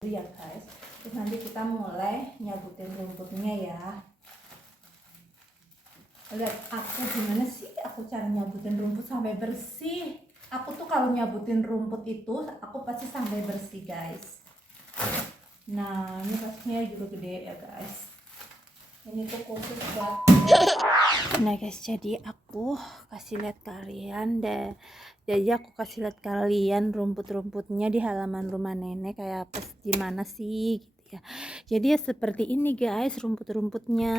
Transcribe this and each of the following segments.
ya guys. Terus nanti kita mulai nyabutin rumputnya ya. Lihat aku gimana sih aku cara nyabutin rumput sampai bersih. Aku tuh kalau nyabutin rumput itu aku pasti sampai bersih guys. Nah ini pastinya juga gede ya guys. Ini tuh khusus buat. Nah guys, jadi aku kasih lihat kalian deh. Jadi aku kasih lihat kalian rumput-rumputnya di halaman rumah nenek kayak apa, gimana sih gitu ya. Jadi ya seperti ini guys rumput-rumputnya.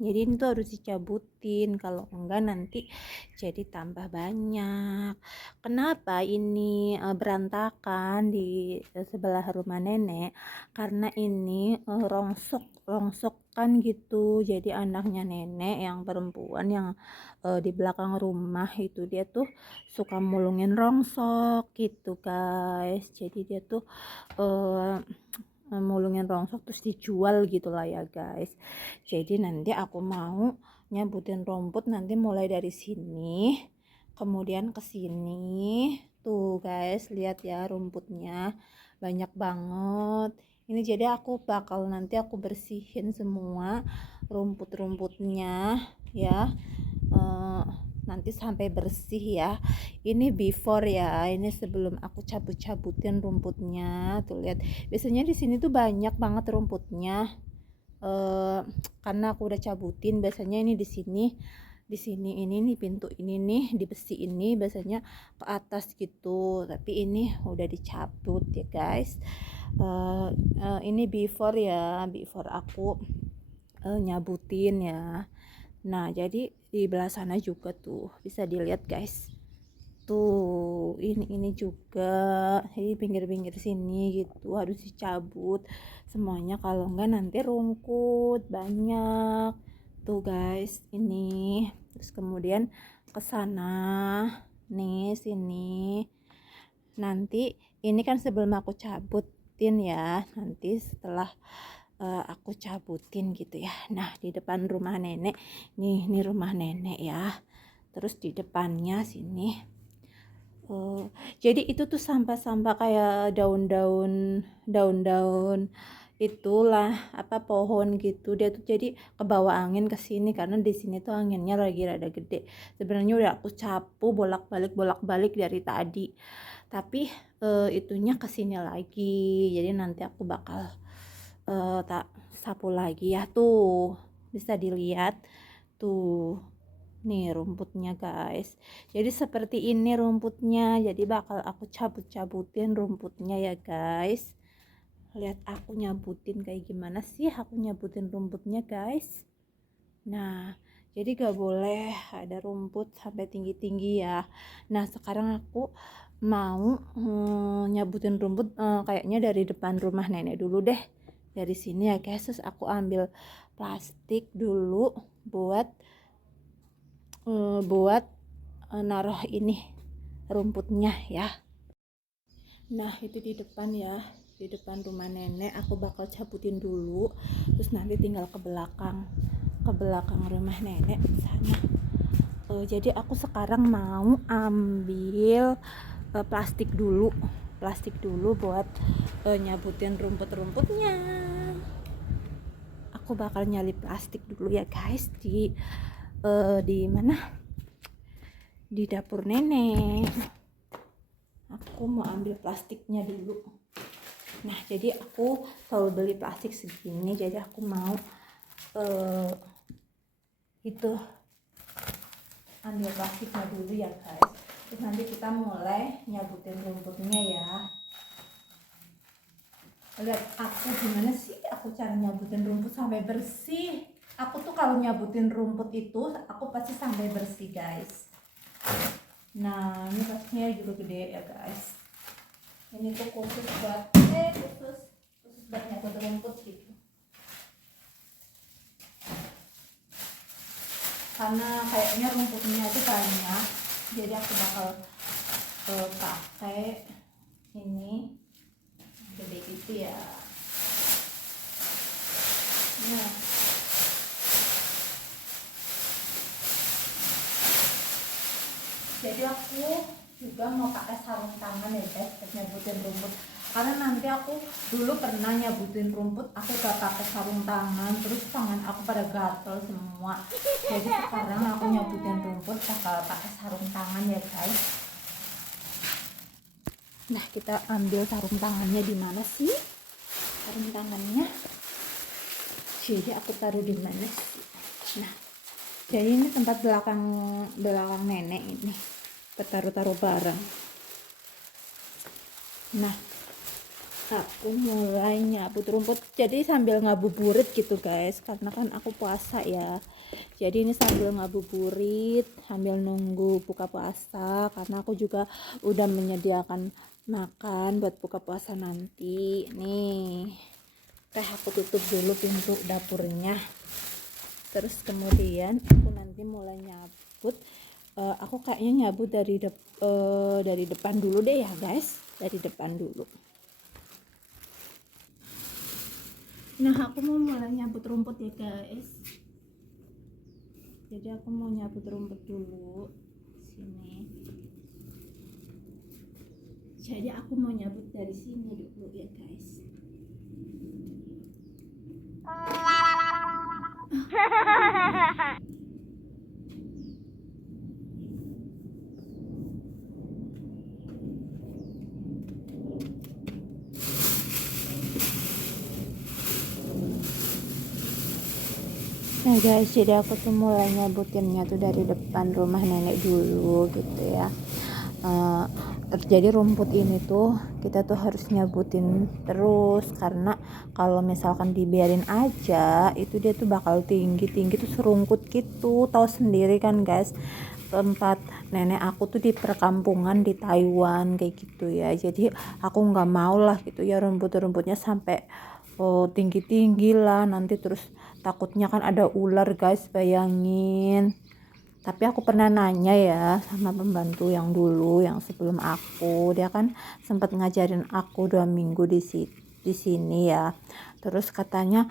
Jadi ini tuh harus dicabutin, kalau enggak nanti jadi tambah banyak. Kenapa ini berantakan di sebelah rumah nenek? Karena ini rongsok-rongsokan gitu. Jadi anaknya nenek yang perempuan yang di belakang rumah itu dia tuh suka mulungin rongsok gitu guys. Jadi dia tuh mulungin rongsok terus dijual gitulah ya guys. Jadi nanti aku mau nyabutin rumput nanti mulai dari sini kemudian ke sini tuh guys, lihat ya rumputnya banyak banget ini. Jadi aku bakal nanti aku bersihin semua rumput-rumputnya ya, nanti sampai bersih ya. Ini before ya, ini sebelum aku cabut-cabutin rumputnya. Tuh lihat, biasanya di sini tuh banyak banget rumputnya karena aku udah cabutin. Biasanya ini di sini ini nih pintu ini nih di besi ini biasanya ke atas gitu, tapi ini udah dicabut ya guys. Ini before ya, before aku nyabutin ya. Nah jadi di belah sana juga tuh bisa dilihat guys, tuh ini juga di pinggir-pinggir sini gitu harus dicabut semuanya, kalau enggak nanti rungkut banyak tuh guys ini. Terus kemudian ke sana nih sini, nanti ini kan sebelum aku cabutin ya, nanti setelah aku cabutin gitu ya. Nah di depan rumah nenek nih rumah nenek ya, terus di depannya sini jadi itu tuh sampah-sampah kayak daun-daun itulah apa pohon gitu, dia tuh jadi kebawa angin ke sini karena di sini tuh anginnya lagi rada gede. Sebenarnya udah aku sapu bolak-balik dari tadi, tapi itunya ke sini lagi. Jadi nanti aku bakal tak sapu lagi ya. Tuh bisa dilihat tuh nih rumputnya guys. Jadi seperti ini rumputnya, jadi bakal aku cabut-cabutin rumputnya ya guys. Lihat aku nyabutin kayak gimana sih aku nyabutin rumputnya guys. Nah jadi gak boleh ada rumput sampai tinggi-tinggi ya. Nah sekarang aku mau nyabutin rumput kayaknya dari depan rumah nenek dulu deh, dari sini ya guys. Terus aku ambil plastik dulu buat naruh ini rumputnya ya. Nah itu di depan ya, di depan rumah nenek aku bakal cabutin dulu, terus nanti tinggal ke belakang rumah nenek sana. Jadi aku sekarang mau ambil plastik dulu buat nyabutin rumputnya. Aku bakal nyali plastik dulu ya guys di mana, di dapur nenek. Aku mau ambil plastiknya dulu. Nah jadi aku selalu beli plastik segini, jadi aku mau itu ambil plastiknya dulu ya guys. Terus nanti kita mulai nyabutin rumputnya ya. Lihat aku gimana sih aku cara nyabutin rumput sampai bersih. Aku tuh kalau nyabutin rumput itu aku pasti sampai bersih guys. Nah ini pastinya juga gede ya guys. Ini tuh khusus buat nyabut rumput gitu. Karena kayaknya rumputnya itu banyak, jadi aku bakal pakai ini gede gitu ya. Nah jadi aku juga mau pakai sarung tangan ya guys buat nyabutin rumput. karena nanti aku dulu pernah nyabutin rumput aku gak pakai sarung tangan, terus tangan aku pada gatel semua. Jadi sekarang aku nyabutin rumput bakal pakai sarung tangan ya guys. Nah, kita ambil sarung tangannya di mana sih? Sarung tangannya. Jadi aku taruh di mana sih? Nah, jadi ini tempat belakang nenek ini. Taruh barang. Nah, aku mulai nyabut rumput. Jadi sambil ngabuburit gitu guys, karena kan aku puasa ya. Jadi ini sambil ngabuburit, sambil nunggu buka puasa, karena aku juga udah menyediakan makan buat buka puasa nanti. Nih, aku tutup dulu pintu dapurnya. Terus kemudian aku nanti mulai nyabut. Aku kayaknya nyabut dari depan dulu deh ya guys, dari depan dulu. Nah, aku mau mulai nyabut rumput ya guys. Jadi aku mau nyabut rumput dulu sini. Jadi aku mau nyabut dari sini dulu ya guys. Nah guys, jadi aku tuh mulai nyabutinnya tuh dari depan rumah nenek dulu gitu ya. Jadi rumput ini tuh kita tuh harus nyabutin terus, karena kalau misalkan dibiarin aja itu dia tuh bakal tinggi tuh serungkut gitu. Tahu sendiri kan guys, tempat nenek aku tuh di perkampungan di Taiwan kayak gitu ya. Jadi aku nggak mau lah gitu ya rumputnya sampai tinggi lah, nanti terus takutnya kan ada ular guys, bayangin. Tapi aku pernah nanya ya sama pembantu yang dulu, yang sebelum aku, dia kan sempat ngajarin aku 2 minggu di sini ya. Terus katanya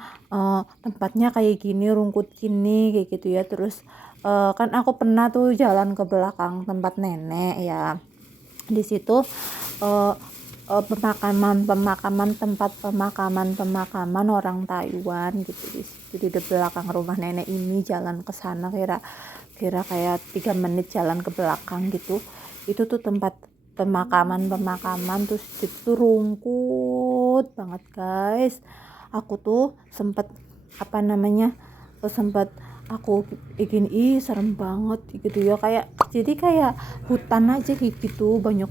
tempatnya kayak gini, rungkut gini kayak gitu ya. Terus kan aku pernah tuh jalan ke belakang tempat nenek ya. Di situ tempat pemakaman orang Taiwan gitu. Di situ di belakang rumah nenek ini, jalan ke sana kira kayak 3 menit jalan ke belakang gitu. Itu tuh tempat pemakaman terus itu rungkut banget guys. Aku tuh sempat aku bikin serem banget gitu ya, jadi kayak hutan aja gitu, banyak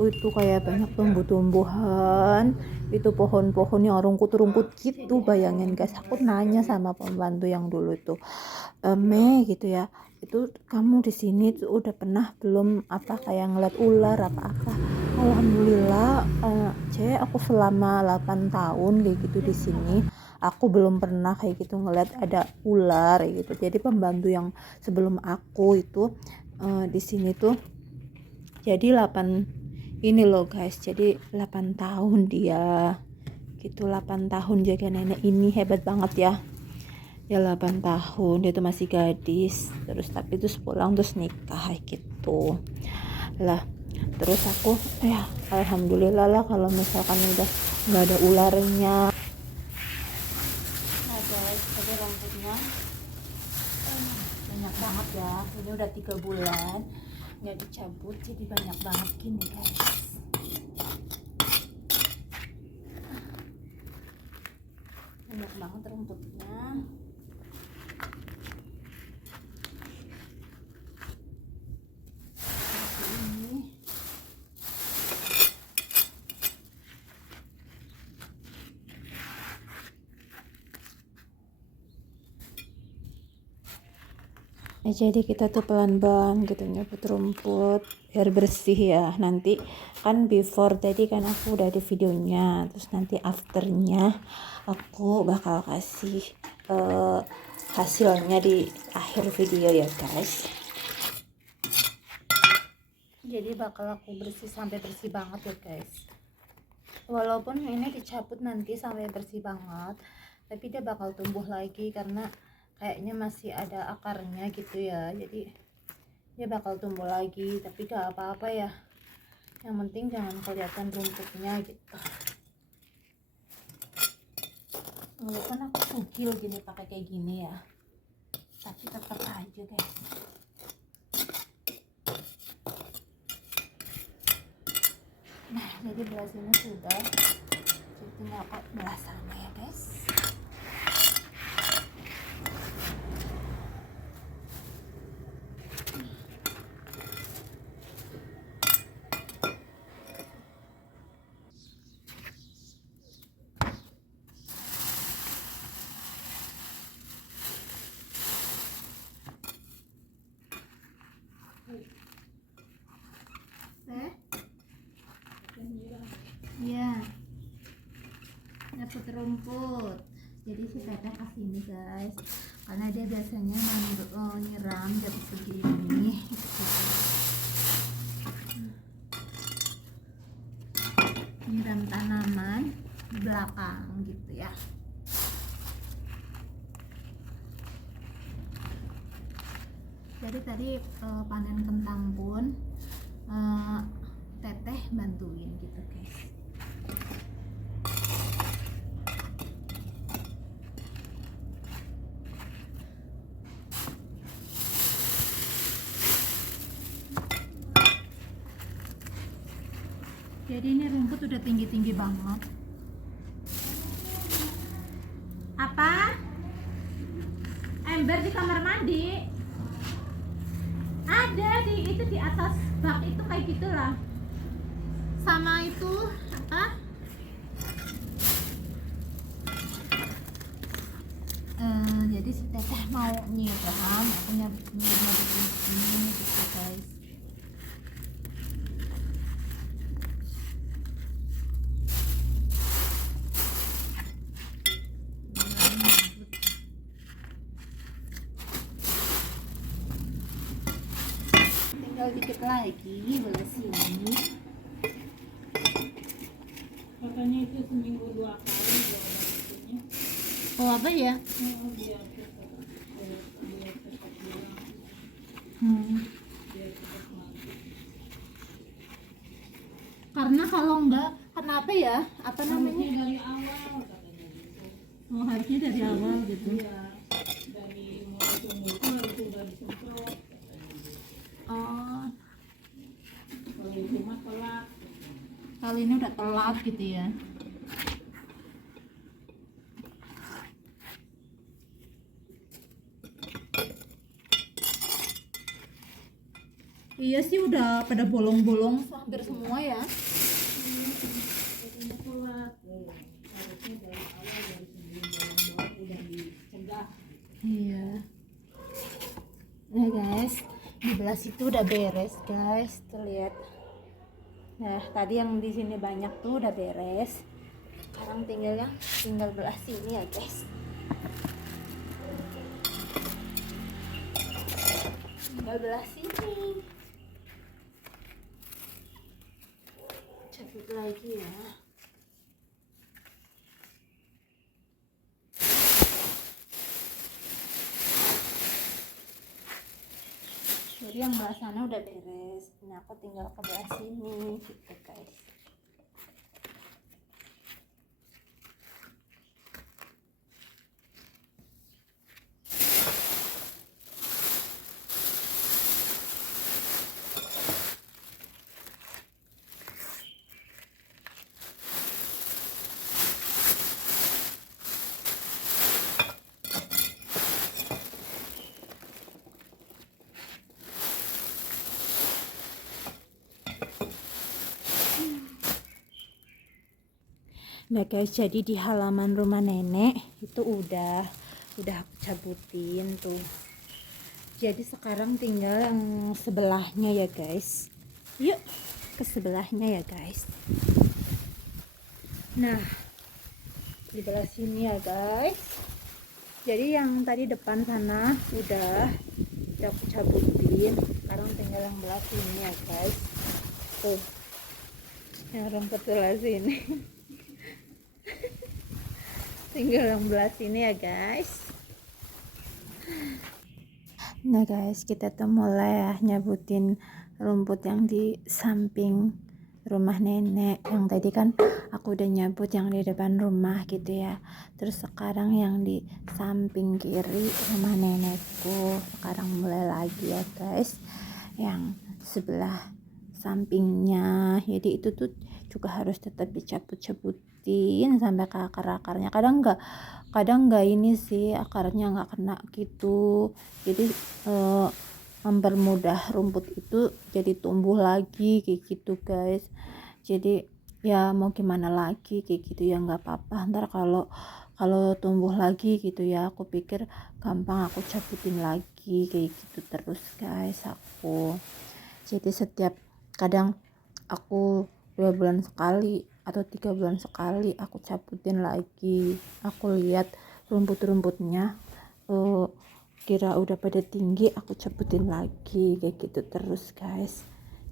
itu kayak banyak tumbuh-tumbuhan, itu pohon-pohon yang rungkut-rungkut gitu. Bayangin guys, aku nanya sama pembantu yang dulu itu, gitu ya, itu kamu di sini tuh udah pernah belum kayak ngeliat ular apa? Alhamdulillah, aku selama 8 tahun kayak gitu di sini, aku belum pernah kayak gitu ngeliat ada ular gitu. Jadi pembantu yang sebelum aku itu di sini tuh jadi 8 ini loh guys, jadi 8 tahun dia gitu. 8 tahun jaga nenek ini, hebat banget ya. Ya 8 tahun dia tuh masih gadis, terus tapi terus pulang terus nikah gitu lah. Terus aku ya alhamdulillah lah kalau misalkan udah nggak ada ularnya. Nah guys, tadi rambutnya banyak banget ya, ini udah 3 bulan nggak dicabut, jadi banyak banget gini guys. Banyak banget rumputnya. Jadi kita tuh pelan-pelan gitu nyabut rumput biar bersih ya. Nanti kan before tadi kan aku udah ada videonya, terus nanti afternya aku bakal kasih hasilnya di akhir video ya guys. Jadi bakal aku sampai bersih banget ya guys. Walaupun ini dicabut nanti sampai bersih banget, tapi dia bakal tumbuh lagi karena kayaknya masih ada akarnya gitu ya. Jadi dia bakal tumbuh lagi, tapi gak apa-apa ya, yang penting jangan kelihatan rumputnya gitu. walaupun aku sugil gini pakai kayak gini ya, tapi tetap aja guys. Nah jadi belah sini sudah, jadi tinggal aku belah sana ya guys. Iya, dapat rumput. Jadi si teteh kasih ini guys, karena dia biasanya nyiram dapat begini. Nyiram tanaman di belakang gitu ya. Jadi tadi panen kentang pun teteh bantuin gitu guys. Jadi ini rumput udah tinggi-tinggi banget. Apa? Ember di kamar mandi? Ada itu di atas bak itu kayak gitulah. Sama itu apa? Jadi si teteh mau nyiram, aku nyiram di sini gitu guys. Tinggal dikit lagi belah sini. Katanya itu seminggu 2 kali loh itunya. Oh apa ya? Oh, biar cepat bilang, biar cepat mati. Karena kalau enggak, kenapa ya? Apa namanya? Harusnya dari awal katanya gitu. Oh harusnya dari awal gitu. Iya, dari mulai tumbuh itu harus sudah disemprot katanya gitu. Oh, Kalau itu mah telat. kali ini udah telat gitu ya. Iya sih udah pada bolong-bolong hampir semua ya. Jadinya telat. Harusnya dari awal dari sebelum bolong-bolong udah dicegah. Iya. Nah guys, di belah situ udah beres guys, tuh lihat. Nah tadi yang di sini banyak tuh udah beres. Sekarang tinggal belah sini ya guys. Tinggal belah sini. Cabut lagi ya. Jadi yang belah sana udah beres. Nah aku tinggal ke belah sini gitu guys. Nah guys, jadi di halaman rumah nenek itu udah aku cabutin tuh. Jadi sekarang tinggal yang sebelahnya ya guys. Yuk ke sebelahnya ya guys. Nah di belah sini ya guys. Jadi yang tadi depan sana udah aku cabutin. Sekarang tinggal yang belah sini ya guys. Tuh yang rumput belah sini. Tinggal yang belah sini ya guys. Nah guys, kita tuh mulai ya nyabutin rumput yang di samping rumah nenek. Yang tadi kan aku udah nyabut yang di depan rumah gitu ya, terus sekarang yang di samping kiri rumah nenekku sekarang mulai lagi ya guys, yang sebelah sampingnya. Jadi itu tuh juga harus tetap dicabut-cabutin sampai ke akar-akarnya. Kadang nggak ini sih, akarnya nggak kena gitu. Jadi mempermudah rumput itu jadi tumbuh lagi kayak gitu guys. Jadi ya mau gimana lagi kayak gitu ya, nggak apa-apa. Ntar kalau tumbuh lagi gitu ya, aku pikir gampang aku cabutin lagi kayak gitu terus guys aku. Jadi setiap kadang aku 2 bulan sekali atau 3 bulan sekali aku cabutin lagi. Aku lihat rumput-rumputnya kira udah pada tinggi, aku cabutin lagi kayak gitu terus guys.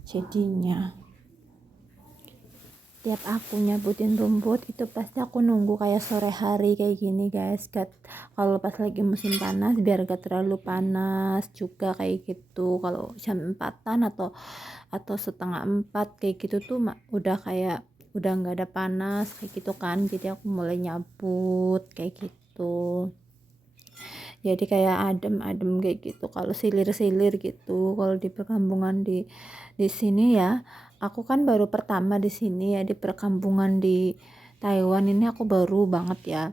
Jadinya tiap aku nyabutin rumput itu pasti aku nunggu kayak sore hari kayak gini guys. Kalau pas lagi musim panas biar gak terlalu panas juga kayak gitu. Kalau jam 4-an atau setengah 4 kayak gitu tuh udah nggak ada panas kayak gitu kan, jadi aku mulai nyabut kayak gitu. Jadi kayak adem-adem kayak gitu kalau silir-silir gitu. Kalau di perkampungan di sini ya, aku kan baru pertama di sini ya, di perkampungan di Taiwan ini aku baru banget ya.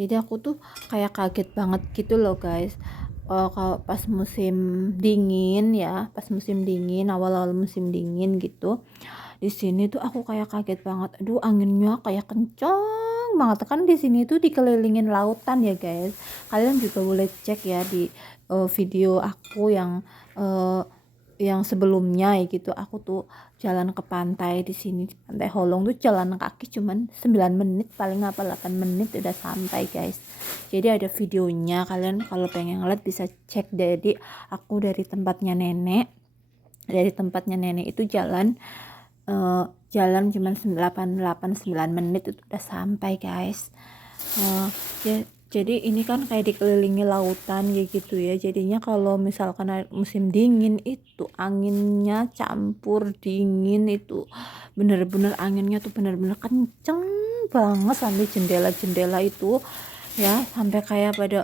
Jadi aku tuh kayak kaget banget gitu loh guys. Kalau pas musim dingin ya, pas musim dingin, awal-awal musim dingin gitu, di sini tuh aku kayak kaget banget. Aduh, anginnya kayak kenceng banget kan. Di sini tuh dikelilingin lautan ya guys. Kalian juga boleh cek ya di video aku yang sebelumnya ya gitu. Aku tuh jalan ke pantai di sini, di Pantai Holong tuh jalan kaki cuman 9 menit paling apa 8 menit udah sampai guys. Jadi ada videonya, kalian kalau pengen ngeliat bisa cek. Jadi aku dari tempatnya nenek itu jalan cuman 8-9 menit itu udah sampai guys. Jadi ini kan kayak dikelilingi lautan kayak gitu ya. Jadinya kalau misalkan musim dingin itu anginnya campur dingin, itu bener-bener anginnya tuh bener-bener kenceng banget sampai jendela-jendela itu ya, sampai kayak pada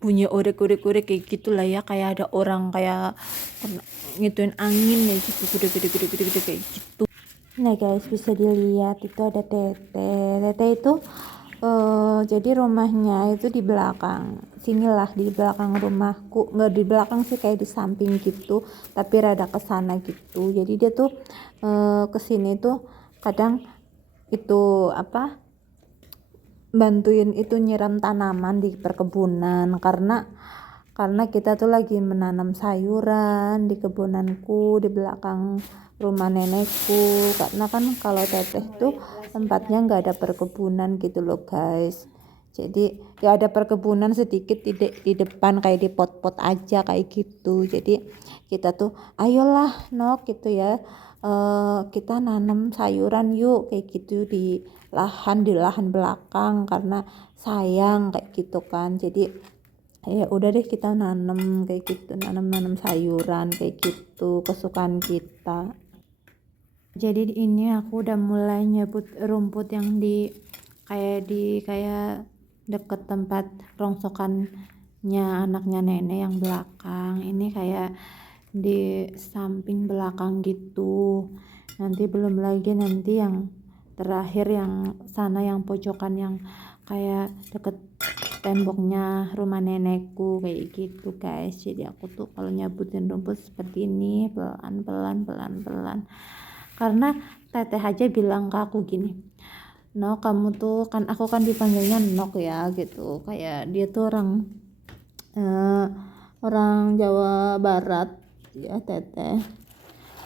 bunyi orek-orek kayak gitulah ya, kayak ada orang kayak ngituin angin ya gitu, gede-gede kayak gitu. Nah guys, bisa dilihat itu ada Tete itu jadi rumahnya itu di belakang sinilah, di belakang rumahku, nggak di belakang sih, kayak di samping gitu tapi rada kesana gitu. Jadi dia tuh kesini tuh kadang itu apa, bantuin itu nyiram tanaman di perkebunan, karena kita tuh lagi menanam sayuran di kebunanku di belakang rumah nenekku. Karena kan kalau Teteh tuh tempatnya nggak ada perkebunan gitu loh guys. Jadi ya ada perkebunan sedikit di depan kayak di pot-pot aja kayak gitu. Jadi kita tuh ayolah Nok gitu ya, kita nanam sayuran yuk kayak gitu di lahan belakang, karena sayang kayak gitu kan. Jadi ya udah deh kita nanam kayak gitu, nanam sayuran kayak gitu, kesukaan kita. Jadi ini aku udah mulai nyebut rumput yang kayak deket tempat rongsokannya anaknya nenek yang belakang ini, kayak di samping belakang gitu. Nanti belum lagi nanti yang terakhir yang sana yang pojokan yang kayak deket temboknya rumah nenekku kayak gitu guys. Jadi aku tuh kalau nyabutin rumput seperti ini pelan-pelan, karena Teteh aja bilang ke aku gini, Nok kamu tuh kan, aku kan dipanggilnya Nok ya gitu, kayak dia tuh orang Jawa Barat ya Teteh.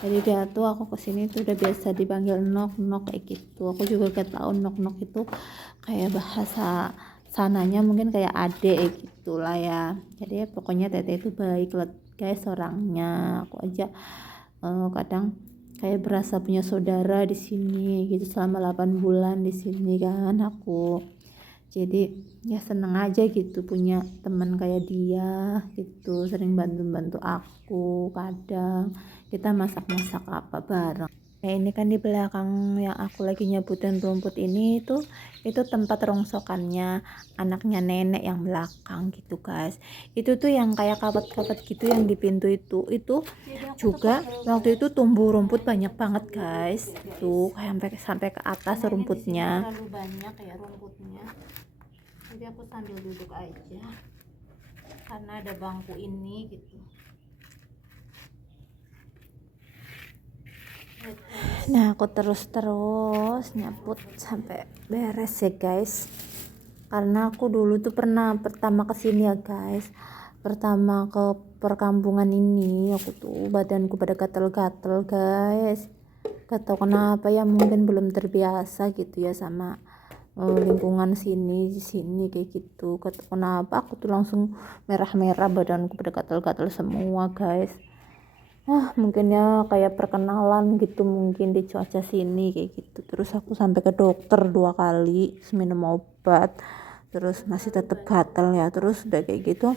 Jadi dia tuh aku kesini tuh udah biasa dipanggil Nok kayak gitu. Aku juga gak tahu Nok itu kayak bahasa sananya mungkin kayak adek gitulah ya. Jadi pokoknya Teteh itu baik lah guys orangnya. Aku aja kadang kayak berasa punya saudara di sini gitu selama 8 bulan di sini kan aku. Jadi ya seneng aja gitu punya teman kayak dia gitu, sering bantu-bantu aku, kadang kita masak-masak apa bareng. Nah, ini kan di belakang yang aku lagi nyebutin rumput ini itu tempat rongsokannya anaknya nenek yang belakang gitu guys. Itu tuh yang kayak kawat-kawat gitu yang di pintu itu juga waktu itu tumbuh rumput banyak banget guys. Tuh sampai sampai ke atas rumputnya. Terlalu banyak ya rumputnya. Jadi aku sambil duduk aja karena ada bangku ini gitu. Nah, aku terus nyabut sampai beres ya guys. Karena aku dulu tuh pernah pertama kesini ya guys. Pertama ke perkampungan ini, aku tuh badanku pada gatel-gatel guys. Gak tau kenapa ya, mungkin belum terbiasa gitu ya sama lingkungan sini di sini kayak gitu. Gak tau kenapa aku tuh langsung merah-merah, badanku pada gatel-gatel semua guys. Mungkin ya kayak perkenalan gitu mungkin di cuaca sini kayak gitu. Terus aku sampai ke dokter 2 kali minum obat, terus masih tetap gatal ya. Terus udah kayak gitu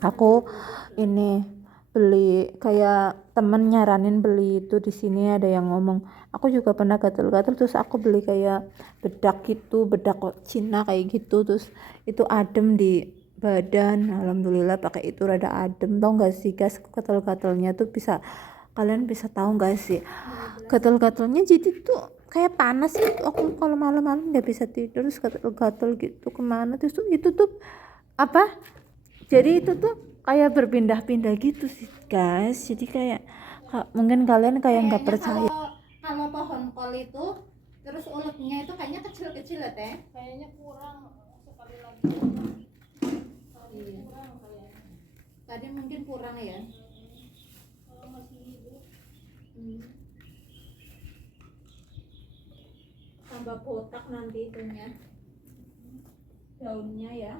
aku ini beli, kayak temen nyaranin beli itu. Di sini ada yang ngomong aku juga pernah gatal-gatal, terus aku beli kayak bedak gitu, bedak Cina kayak gitu, terus itu adem di badan. Alhamdulillah pakai itu rada adem. Tau gak sih guys, gatal-gatalnya tuh bisa, kalian bisa tahu gak sih gatal-gatalnya jadi tuh kayak panas gitu. Aku kalau malam-malam nggak bisa tidur, terus gatal-gatal gitu kemana, terus itu tuh apa, jadi itu tuh kayak berpindah-pindah gitu sih guys. Jadi kayak mungkin kalian kayak nggak percaya kalau pohon kol itu terus uletnya itu kayaknya kecil-kecil ya teh, Kayaknya kurang sekali lagi. iya. Kurang kayaknya. Tadi mungkin kurang ya. Kalau masih hidup. Tambah botak nanti itunya, daunnya ya.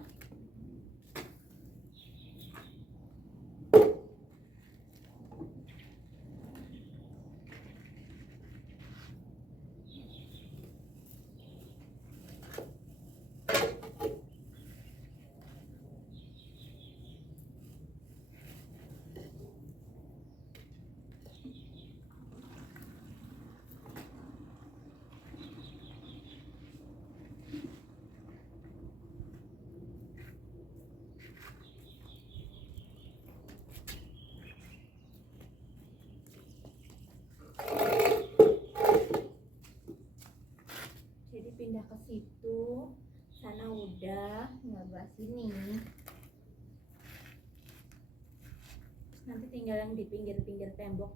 Jadi pindah ke situ, sana udah nggak bahas ini. Nanti tinggal yang di pinggir-pinggir tembok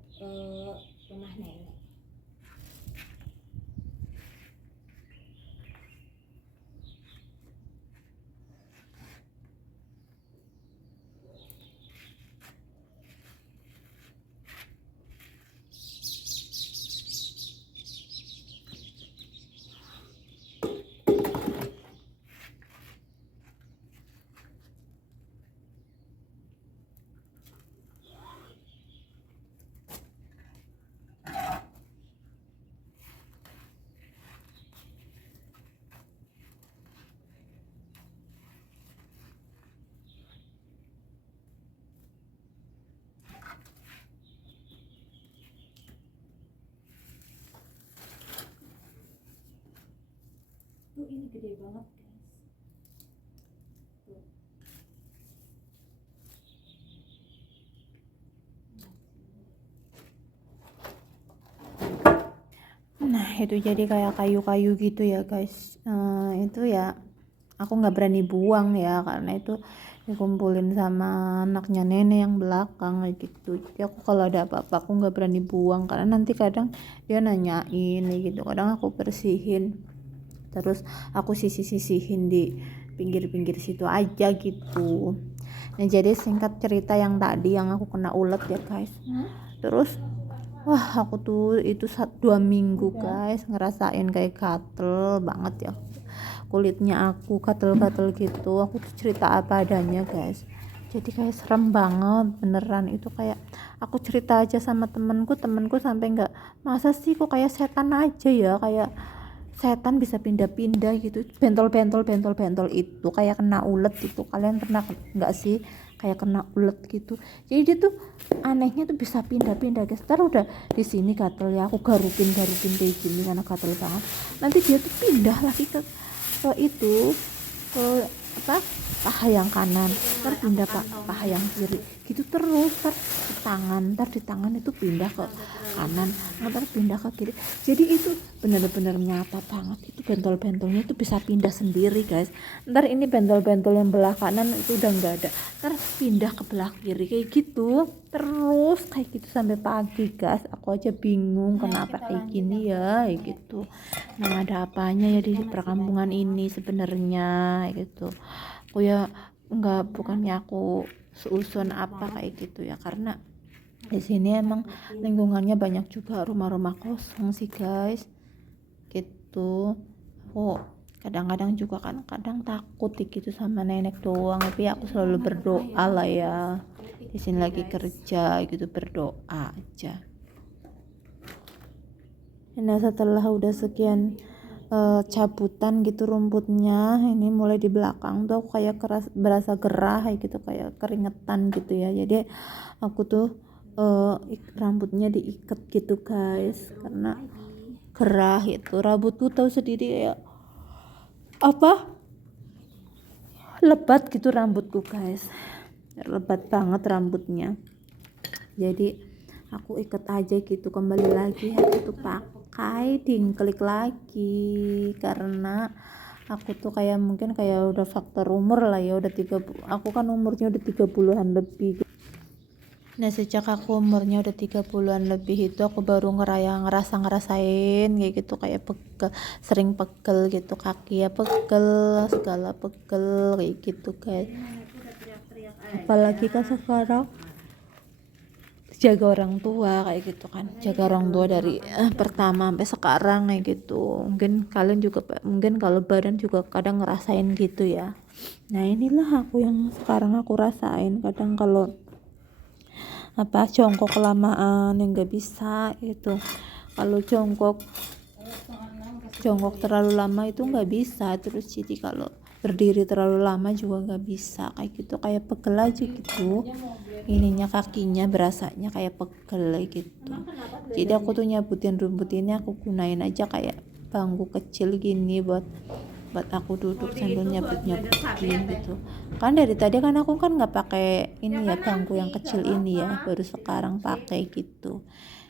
rumah nenek. Tuh ini gede banget guys. Tuh. Nah itu jadi kayak kayu-kayu gitu ya guys. Itu ya aku nggak berani buang ya, karena itu dikumpulin sama anaknya nenek yang belakang kayak gitu. Jadi aku kalau ada apa-apa aku nggak berani buang, karena nanti kadang dia nanyain kayak gitu. Kadang aku bersihin, terus aku sisihin di pinggir-pinggir situ aja gitu. Nah jadi singkat cerita yang tadi yang aku kena ulet ya guys. Terus wah aku tuh itu 2 minggu guys ngerasain kayak gatel banget ya kulitnya, aku gatel-gatel gitu. Aku tuh cerita apa adanya guys, jadi kayak serem banget beneran. Itu kayak aku cerita aja sama temenku sampai nggak, masa sih kok kayak setan aja ya, kayak setan bisa pindah-pindah gitu, bentol itu kayak kena ulet gitu. Kalian pernah nggak sih kayak kena ulet gitu. Jadi dia tuh anehnya tuh bisa pindah-pindah guys. Ntar udah di sini gatel ya, aku garukin kayak gini karena gatel banget. Nanti dia tuh pindah lagi ke itu, ke apa, paha yang kanan, ntar pindah paha yang kiri gitu terus. Ntar di tangan itu pindah ke kanan, ntar pindah ke kiri. Jadi itu benar-benar nyata banget, itu bentol-bentolnya itu bisa pindah sendiri guys. Ntar ini bentol-bentol yang belah kanan itu udah nggak ada, ntar pindah ke belah kiri kayak gitu terus, kayak gitu sampai pagi guys. Aku aja bingung kenapa kayak gini ya, kayak gitu. Nah, ada apanya ya di perkampungan ini sebenarnya, kayak gitu. Aku ya bukannya aku seuson apa kayak gitu ya, karena di sini emang lingkungannya banyak juga rumah-rumah kosong sih guys, gitu. Aku kadang-kadang juga kan kadang takut gitu sama nenek doang, tapi aku selalu berdoa lah ya. Di sini lagi kerja gitu, berdoa aja. Nah, setelah udah sekian cabutan gitu rumputnya, ini mulai di belakang tuh aku kayak berasa gerah kayak gitu, kayak keringetan gitu ya. Jadi aku tuh rambutnya diikat gitu guys, karena gerah itu. Rambutku tahu sendiri kayak apa, lebat gitu rambutku guys, lebat banget rambutnya. Jadi aku ikat aja gitu, kembali lagi aku tuh pakai dingklik lagi, karena aku tuh kayak mungkin kayak udah faktor umur lah ya, udah 30, aku kan umurnya udah 30-an lebih. Nah, sejak aku umurnya udah 30-an lebih itu aku baru ngerasain kayak gitu, kayak sering pegel gitu, kaki ya pegel, segala pegel kayak gitu guys. Apalagi kan sekarang jaga orang tua kayak gitu kan, jaga orang tua dari pertama sampai sekarang kayak gitu. Mungkin kalian juga, mungkin kalau badan juga kadang ngerasain gitu ya. Nah, inilah aku yang sekarang aku rasain. Kadang kalau jongkok kelamaan yang nggak bisa itu, kalau jongkok terlalu lama itu nggak bisa, terus jadi kalau berdiri terlalu lama juga nggak bisa kayak gitu, kayak pegel aja gitu ininya, kakinya berasanya kayak pegel gitu. Jadi aku tuh nyabutin rumput ini, aku gunain aja kayak bangku kecil gini buat aku duduk sambil nyabutin gitu kan. Dari tadi kan aku kan nggak pakai ini ya, bangku yang kecil ini ya, baru sekarang pakai gitu.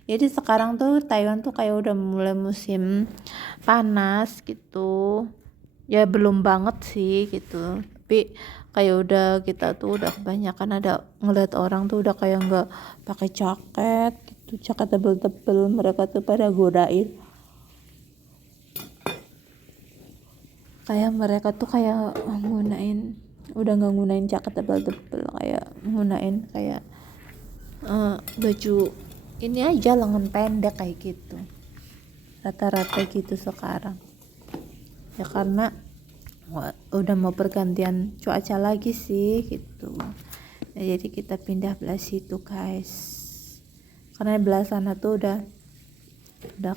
Jadi sekarang tuh Taiwan tuh kayak udah mulai musim panas gitu ya, belum banget sih gitu, tapi kayak udah, kita tuh udah kebanyakan ada ngeliat orang tuh udah kayak nggak pakai jaket gitu, jaket tebel-tebel, mereka tuh pada godain, kayak mereka tuh kayak udah nggak gunain jaket tebal-tebal, kayak gunain kayak baju ini aja lengan pendek kayak gitu, rata-rata gitu sekarang ya, karena udah mau pergantian cuaca lagi sih gitu. Nah, jadi kita pindah belah situ guys, karena belah sana tuh udah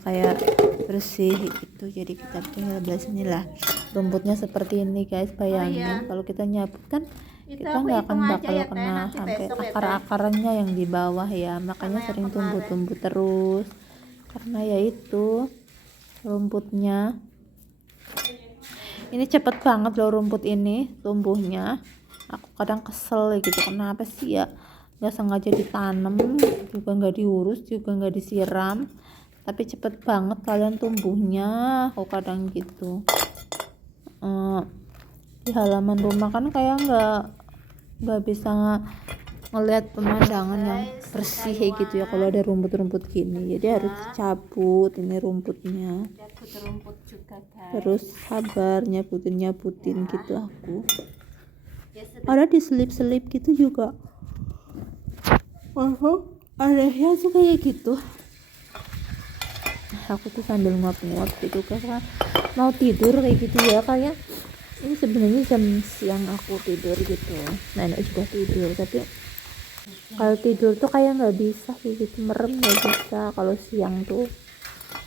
kayak bersih gitu, jadi kita tinggal belah sini lah. Rumputnya seperti ini guys, bayangin kalau kita nyabut kan kita nggak akan bakal kena sampai akar-akarnya yang di bawah ya, makanya sering tumbuh terus, karena ya itu rumputnya ini cepet banget loh rumput ini tumbuhnya. Aku kadang kesel gitu, kenapa sih ya nggak sengaja ditanam juga nggak diurus juga nggak disiram, tapi cepet banget kalian tumbuhnya. Aku kadang gitu di halaman rumah kan kayak nggak bisa ngelihat pemandangan yang bersih kayak gitu ya kalau ada rumput-rumput gini, jadi harus cabut ini rumputnya, terus sabar nyabutin gitu. Aku ada diselip-selip gitu juga, anehnya tuh kayak gitu. Aku tuh sambil nguap-nguap gitu kan, mau tidur kayak gitu ya, kayak ini sebenarnya jam siang aku tidur gitu, nenek juga tidur, tapi kalau tidur tuh kayak nggak bisa kayak gitu, merem nggak bisa. Kalau siang tuh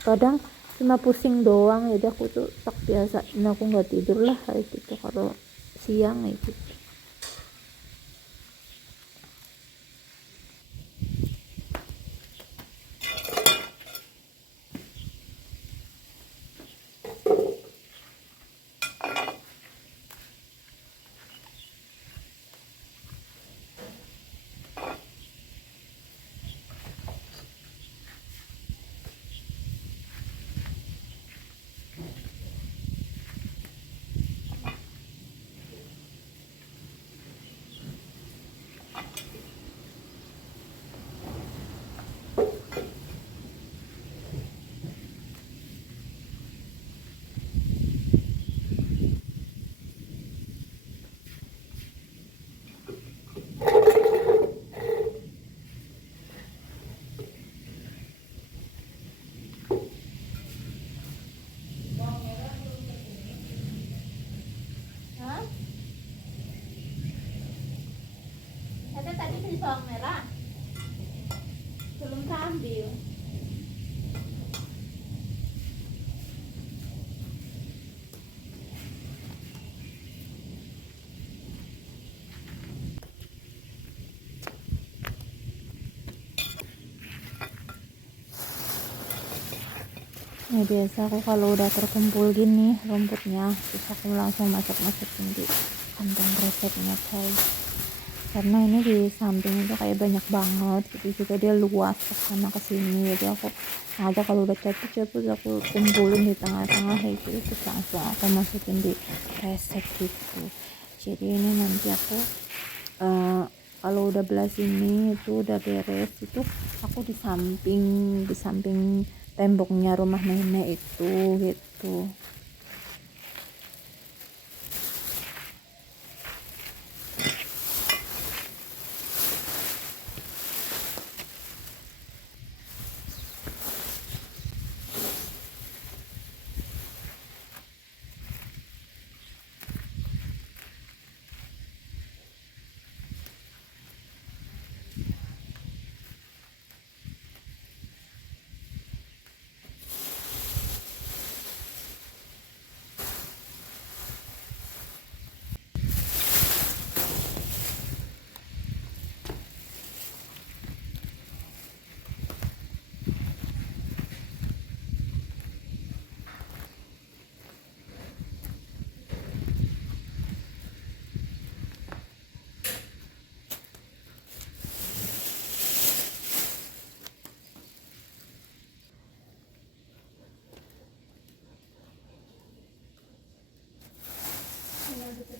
kadang cuma pusing doang, jadi aku tuh tak biasa, ini aku nggak tidur lah kayak gitu kalau siang kayak gitu. Hah? Ada tadi beli bawang merah. Belum ambil. Ini biasa aku kalau udah terkumpul gini rumputnya, terus aku langsung masukin di kantong kreseknya guys. Karena ini di samping itu kayak banyak banget, gitu juga dia luas ke sana ke sini. Jadi aku aja kalau udah cepet aku kumpulin di tengah-tengah kayak gitu, terus langsung aku masukin di kresek gitu. Jadi ini nanti aku kalau udah belas ini itu udah beres, itu aku di samping temboknya rumah nenek itu gitu.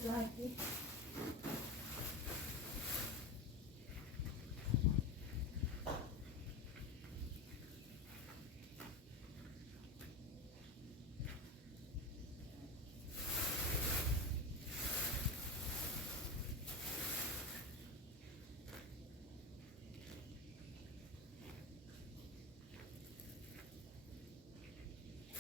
Lagi.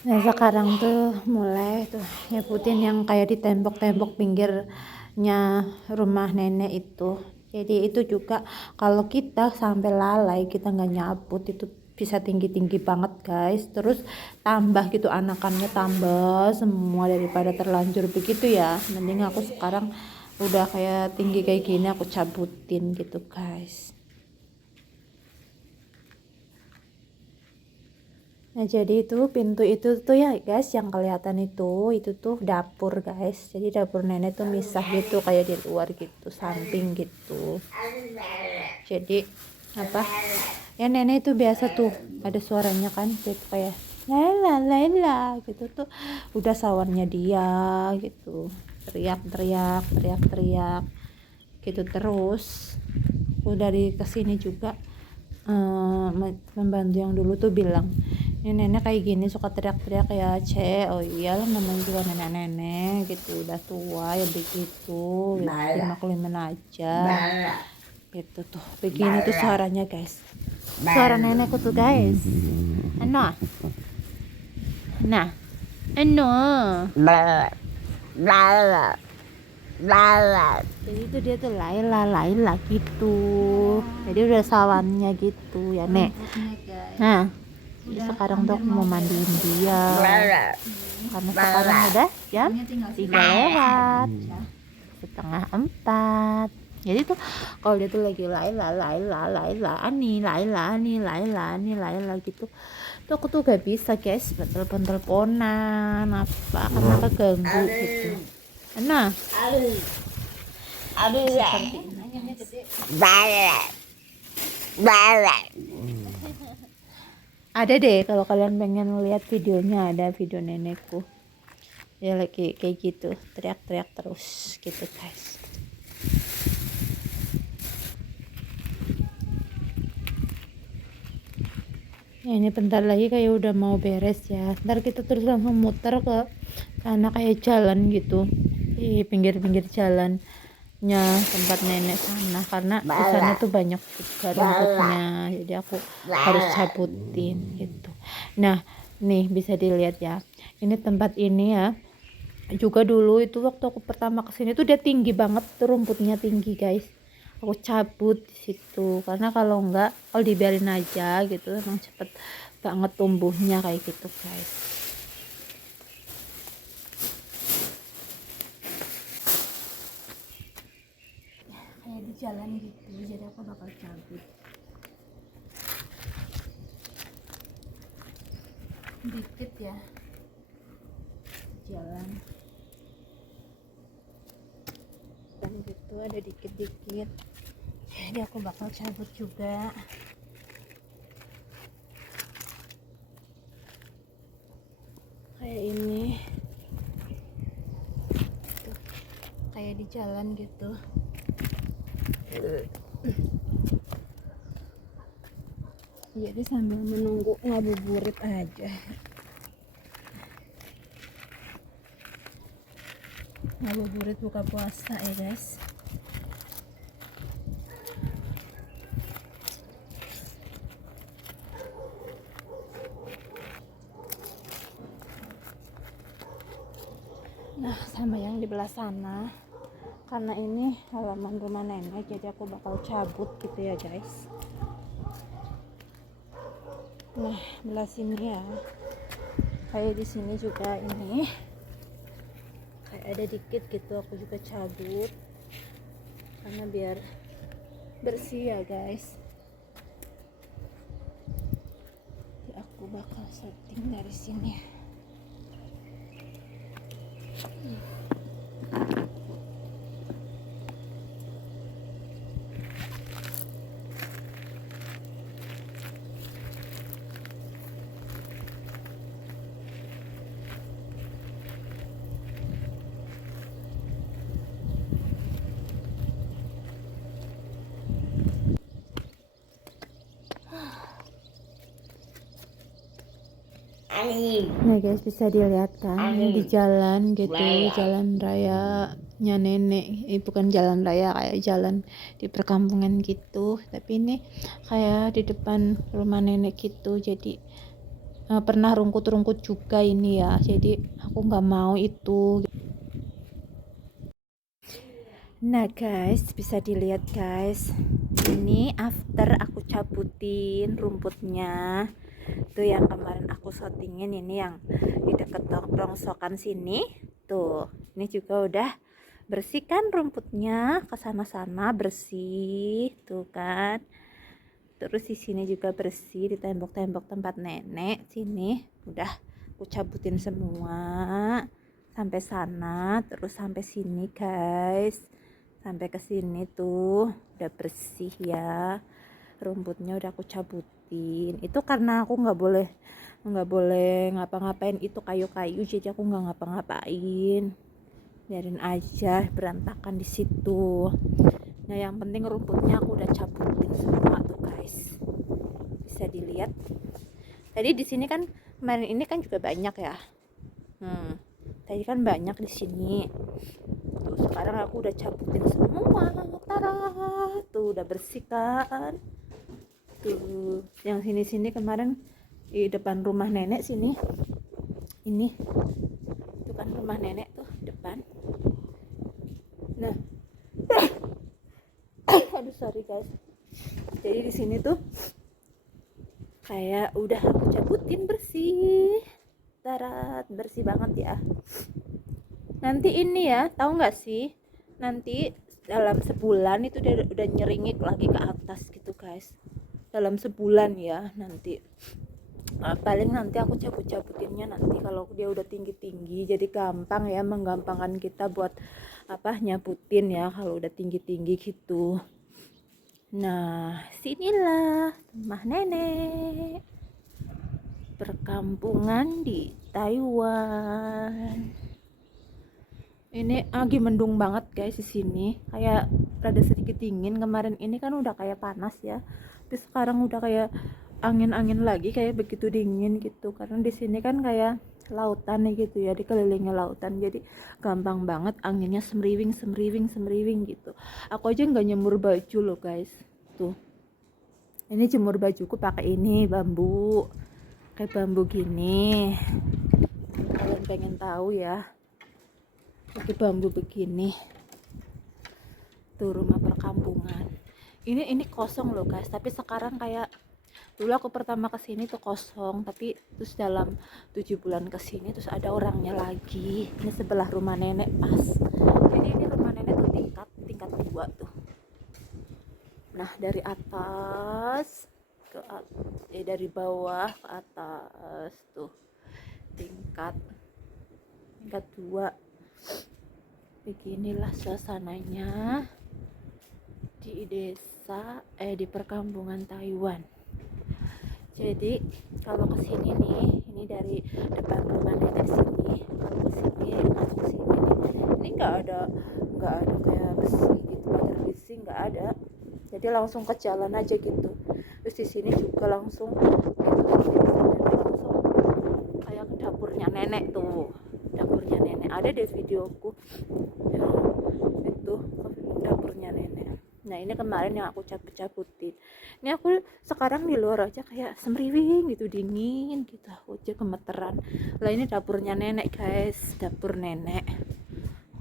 Nah sekarang tuh mulai tuh nyebutin yang kayak di tembok-tembok pinggirnya rumah nenek itu. Jadi itu juga kalau kita sampai lalai kita nggak nyabut itu bisa tinggi-tinggi banget guys. Terus tambah gitu anakannya tambah semua daripada terlanjur begitu ya. Mending aku sekarang udah kayak tinggi kayak gini aku cabutin gitu guys. Nah jadi itu pintu itu tuh ya guys yang kelihatan itu tuh dapur guys. Jadi dapur nenek tuh misah gitu kayak di luar gitu, samping gitu. Jadi apa? Ya nenek itu biasa tuh ada suaranya kan, gitu kayak Laila Laila gitu tuh udah sawannya dia gitu. Teriak gitu terus. Udah dari kesini juga membantu yang dulu tuh bilang ini nenek kayak gini suka teriak-teriak ya oh iyalah namanya juga nenek-nenek gitu udah tua ya begitu gitu, dimaklumin aja gitu tuh begini tuh suaranya guys, suara nenekku tuh guys. Nah jadi itu dia tuh Laila gitu. Jadi udah sawannya gitu ya nek. Nah sekarang tuh aku mau mandiin dia karena sekarang udah jam 3:30. Jadi tuh kalau dia tuh lagi Laila gitu tuh aku tuh gak bisa guys telepon-teleponan apa karena keganggu gitu. Nah seperti ada deh kalau kalian pengen lihat videonya, ada video nenekku dia lagi kayak gitu teriak-teriak terus gitu guys. Ya, ini bentar lagi kayak udah mau beres ya. Ntar kita terus langsung muter ke sana kayak jalan gitu, di pinggir-pinggir jalannya tempat nenek sana, karena di sana tuh banyak juga rumputnya, jadi aku harus cabutin gitu. Nah, nih bisa dilihat ya, ini tempat ini ya juga dulu itu waktu aku pertama kesini tuh dia tinggi banget tuh, rumputnya tinggi guys. Aku cabut di situ karena kalau enggak, kalau dibiarin aja gitu emang cepet banget tumbuhnya kayak gitu guys. Kayak di jalan gitu, jadi aku bakal cabut dikit ya jalan, dan gitu ada dikit-dikit, jadi aku bakal cabut juga. Kayak ini tuh, kayak di jalan gitu. Jadi sambil menunggu ngabuburit aja, ngabuburit buka puasa ya guys. Nah, sama yang di belah sana, karena ini halaman rumah nenek, jadi aku bakal cabut gitu ya guys. Nah, belah sini ya, kayak di sini juga ini kayak ada dikit gitu, aku juga cabut karena biar bersih ya guys. Jadi aku bakal setting dari sini. Nah guys, bisa dilihat kan ini di jalan gitu, jalan rayanya nenek. Bukan jalan raya kayak jalan di perkampungan gitu, tapi ini kayak di depan rumah nenek gitu. Jadi pernah rungkut-rungkut juga ini ya, jadi aku nggak mau itu. Nah guys, bisa dilihat guys, ini after aku cabutin rumputnya tuh, yang kemarin aku shootingin ini yang di deket rongsokan sini tuh. Ini juga udah bersih kan rumputnya, kesana-sana bersih tuh kan. Terus di sini juga bersih, di tembok-tembok tempat nenek sini udah aku cabutin semua sampai sana, terus sampai sini guys, sampai ke sini tuh udah bersih ya, rumputnya udah aku cabutin. Itu karena aku nggak boleh ngapa-ngapain, itu kayu-kayu, jadi aku nggak ngapa-ngapain, biarin aja berantakan di situ. Nah yang penting rumputnya aku udah cabutin semua tuh guys, bisa dilihat. Tadi di sini kan kemarin ini kan juga banyak ya, tadi kan banyak di sini tuh, sekarang aku udah cabutin semua. Tara, tuh udah bersih kan tuh. Yang sini kemarin di depan rumah nenek sini, ini itu kan rumah nenek tuh depan. Nah aduh sorry guys, jadi di sini tuh kayak udah aku cabutin bersih, tarat, bersih banget ya. Nanti ini ya, tahu nggak sih, nanti dalam sebulan itu udah nyeringik lagi ke atas gitu guys, dalam sebulan ya nanti. Paling nanti aku cabut-cabutinnya nanti kalau dia udah tinggi-tinggi, jadi gampang ya, menggampangkan kita buat apa, nyabutin ya kalau udah tinggi-tinggi gitu. Nah sinilah rumah nenek, perkampungan di Taiwan. Ini lagi mendung banget guys di sini, kayak rada sedikit dingin. Kemarin ini kan udah kayak panas ya, tapi sekarang udah kayak angin-angin lagi, kayak begitu dingin gitu, karena di sini kan kayak lautan nih gitu ya, dikelilingi lautan, jadi gampang banget anginnya semriwing semriwing semriwing gitu. Aku aja nggak nyemur baju loh guys, tuh ini jemur bajuku pakai ini bambu, kayak bambu gini. Kalian pengen tahu ya, pakai bambu begini. Tuh rumah perkampungan. Ini kosong loh guys, tapi sekarang kayak dulu aku pertama kesini tuh kosong, tapi terus dalam 7 bulan kesini terus ada orangnya lagi. Ini sebelah rumah nenek pas. Jadi ini rumah nenek tuh tingkat 2 tuh. Nah dari atas ke dari bawah ke atas tuh tingkat 2. Beginilah suasananya di desa di perkampungan Taiwan. Jadi kalau kesini nih, ini dari depan rumah nenek sini, kalau kesini masuk sini nih, ini nggak ada kayak besi gitu, pagar besi nggak ada. Jadi langsung ke jalan aja gitu. Terus di sini juga langsung gitu, langsung kayak ke dapurnya nenek tuh, dapurnya nenek ada deh videoku ya, itu dapurnya nenek. Nah ini kemarin yang aku cabut-cabutin, ini aku sekarang di luar aja kayak semriwing gitu, dingin gitu, aku aja gemeteran lah. Ini dapurnya nenek guys, dapur nenek.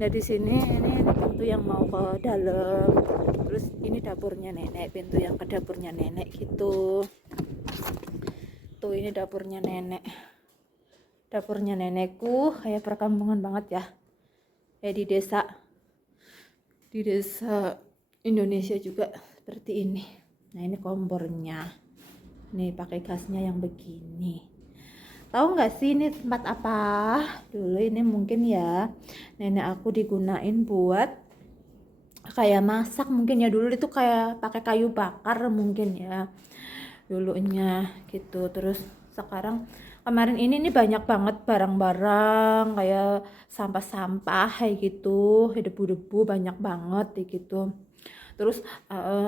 Nah di sini ini pintu yang mau ke dalam, terus ini dapurnya nenek, pintu yang ke dapurnya nenek gitu. Tuh ini dapurnya nenek, dapurnya nenekku kayak perkampungan banget ya, kayak di desa Indonesia juga seperti ini. Nah ini kompornya, nih pakai gasnya yang begini. Tahu nggak sih ini tempat apa dulu? Ini mungkin ya nenek aku digunain buat kayak masak mungkin ya, dulu itu kayak pakai kayu bakar mungkin ya dulunya gitu. Terus sekarang kemarin ini nih banyak banget barang-barang kayak sampah-sampah kayak gitu, debu-debu banyak banget kayak gitu. Terus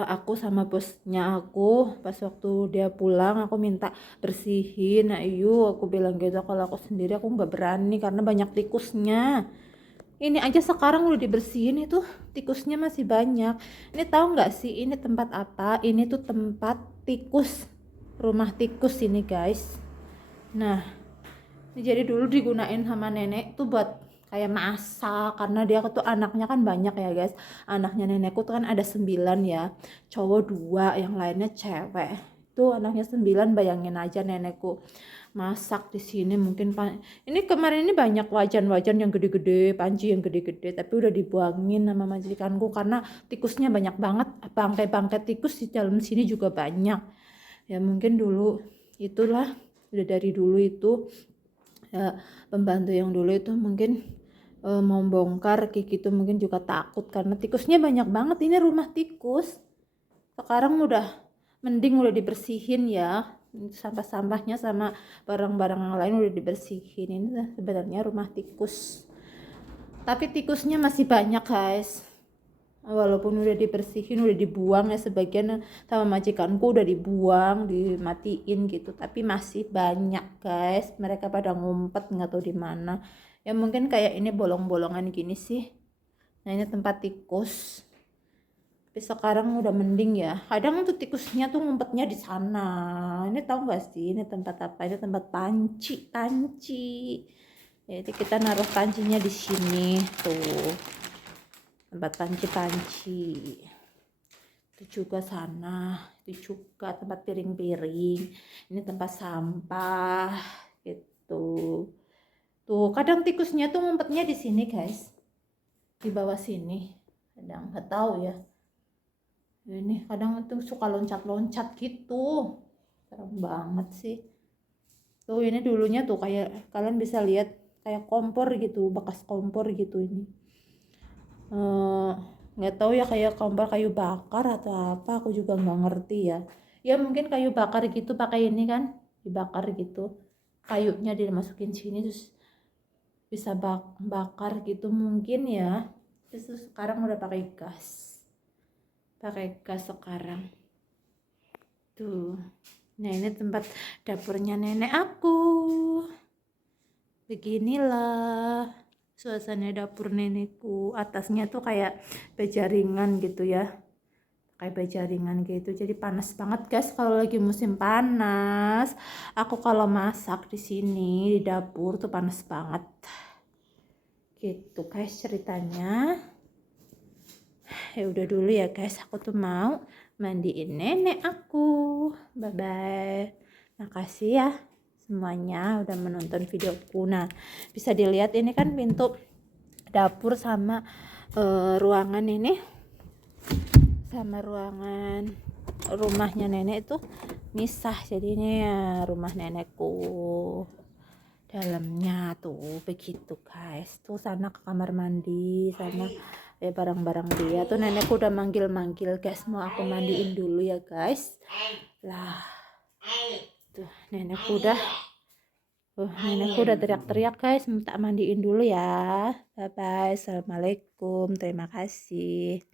aku sama bosnya aku pas waktu dia pulang aku minta bersihin. Nah iyo aku bilang gitu, kalau aku sendiri aku nggak berani karena banyak tikusnya. Ini aja sekarang udah dibersihin itu tikusnya masih banyak. Ini tahu nggak sih ini tempat apa? Ini tuh tempat tikus, rumah tikus ini guys. Nah ini jadi dulu digunain sama nenek tuh buat kayak masak, karena dia tuh anaknya kan banyak ya guys. Anaknya nenekku tuh kan ada 9 ya, cowok 2 yang lainnya cewek. Tuh anaknya 9, bayangin aja nenekku masak di sini. Mungkin ini kemarin ini banyak wajan-wajan yang gede-gede, panci yang gede-gede, tapi udah dibuangin sama majikanku karena tikusnya banyak banget. Bangkai-bangkai tikus di dalam sini juga banyak ya. Mungkin dulu itulah, udah dari dulu itu ya, pembantu yang dulu itu mungkin mau bongkar kayak gitu mungkin juga takut karena tikusnya banyak banget. Ini rumah tikus. Sekarang udah mending udah dibersihin ya, sampah-sampahnya sama barang-barang yang lain udah dibersihin. Ini sebenarnya rumah tikus, tapi tikusnya masih banyak guys. Walaupun udah dibersihin, udah dibuang ya sebagian sama majikanku, udah dibuang, dimatiin gitu, tapi masih banyak guys. Mereka pada ngumpet nggak tahu di mana ya, mungkin kayak ini bolong-bolongan gini sih. Nah ini tempat tikus, tapi sekarang udah mending ya. Kadang tuh tikusnya tuh ngumpetnya di sana. Ini tahu nggak sih ini tempat apa? Ini tempat panci. Jadi kita naruh pancinya di sini tuh, tempat panci. Itu juga sana, itu juga tempat piring-piring. Ini tempat sampah gitu. Tuh kadang tikusnya tuh ngumpetnya di sini guys, di bawah sini. Kadang nggak tahu ya. Ini kadang tuh suka loncat-loncat gitu. Serem banget sih. Tuh ini dulunya tuh kayak kalian bisa lihat kayak kompor gitu, bekas kompor gitu ini. Nggak tahu ya, kayak kompor kayu bakar atau apa, aku juga nggak ngerti ya. Ya mungkin kayu bakar gitu, pakai ini kan dibakar gitu, kayunya dimasukin sini terus bisa bakar gitu mungkin ya. Terus sekarang udah pakai gas sekarang tuh. Nah, ini tempat dapurnya nenek aku. Beginilah suasana dapur nenekku. Atasnya tuh kayak bejaringan gitu ya. Kayak bejaringan gitu. Jadi panas banget guys kalau lagi musim panas. Aku kalau masak di sini di dapur tuh panas banget. Gitu guys ceritanya. Ya udah dulu ya guys, aku tuh mau mandiin nenek aku. Bye bye. Makasih ya semuanya udah menonton videoku. Nah, bisa dilihat ini kan pintu dapur sama ruangan ini, sama ruangan rumahnya nenek itu misah. Jadi ini ya rumah nenekku, dalamnya tuh begitu guys. Tuh sana ke kamar mandi, sana ya barang-barang dia. Tuh nenekku udah manggil-manggil guys, mau aku mandiin dulu ya guys. Lah tuh nenekku udah teriak-teriak guys, minta mandiin dulu ya. Bye bye, assalamualaikum, terima kasih.